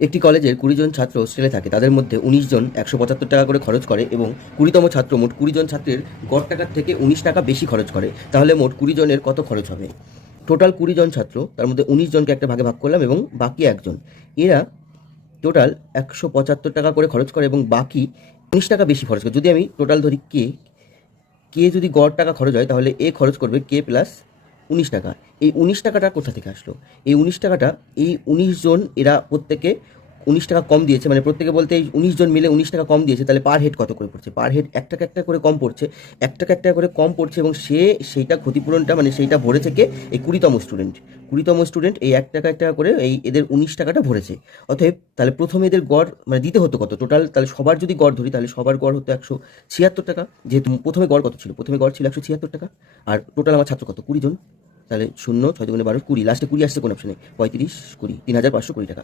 একটি কলেজের ২০ জন ছাত্র হোস্টেলে থাকে। তাদের মধ্যে ১৯ জন ১৭৫ টাকা করে খরচ করে এবং ২০তম ছাত্র মোট ২০ জন ছাত্রের গড় টাকার থেকে ১৯ টাকা বেশি খরচ করে। তাহলে মোট ২০ জনের কত খরচ হবে? টোটাল ২০ জন ছাত্র, তার মধ্যে ১৯ জনকে একটা ভাগে ভাগ করলাম এবং বাকি ১ জন। এরা টোটাল ১৭৫ টাকা করে খরচ করে এবং বাকি ১৯ টাকা বেশি খরচ করে। যদি আমি টোটাল ধরি কে যদি গড় টাকা খরচ হয় তাহলে এ খরচ করবে কে প্লাস ১৯ টাকা। এই ১৯ টাকাটা কোথা থেকে আসলো? এই ১৯ টাকাটা এই ১৯ জন এরা প্রত্যেকে ১৯ টাকা কম দিয়েছে, মানে প্রত্যেকে বলতে এই ১৯ জন মিলে ১৯ টাকা কম দিয়েছে। তাহলে পার হেড কত করে পড়ছে? পার হেড ৳১ করে কম পড়ছে। ৳১ করে কম পড়ছে এবং সেইটা ক্ষতিপূরণটা মানে সেইটা ভরেছে কে? এই ২০তম স্টুডেন্ট। ২০তম স্টুডেন্ট এই ৳১ করে এই এদের ১৯ টাকাটা ভরেছে। অতএব তাহলে প্রথমে এদের গড় মানে দিতে হতো কত? টোটাল তাহলে সবার যদি গড় ধরি তাহলে সবার গড় হতো ৳১৭৬ যেহেতু প্রথমে গড় কত ছিল? প্রথমে গড় ছিল ৳১৭৬ আর টোটাল আমার ছাত্র কত? ২০ জন। তাহলে ০ ৬ ২ ১২ ২০, লাস্টে ২০ আসছে কোন অপশনে? ৩৫ ২০ ৩৫২০ টাকা।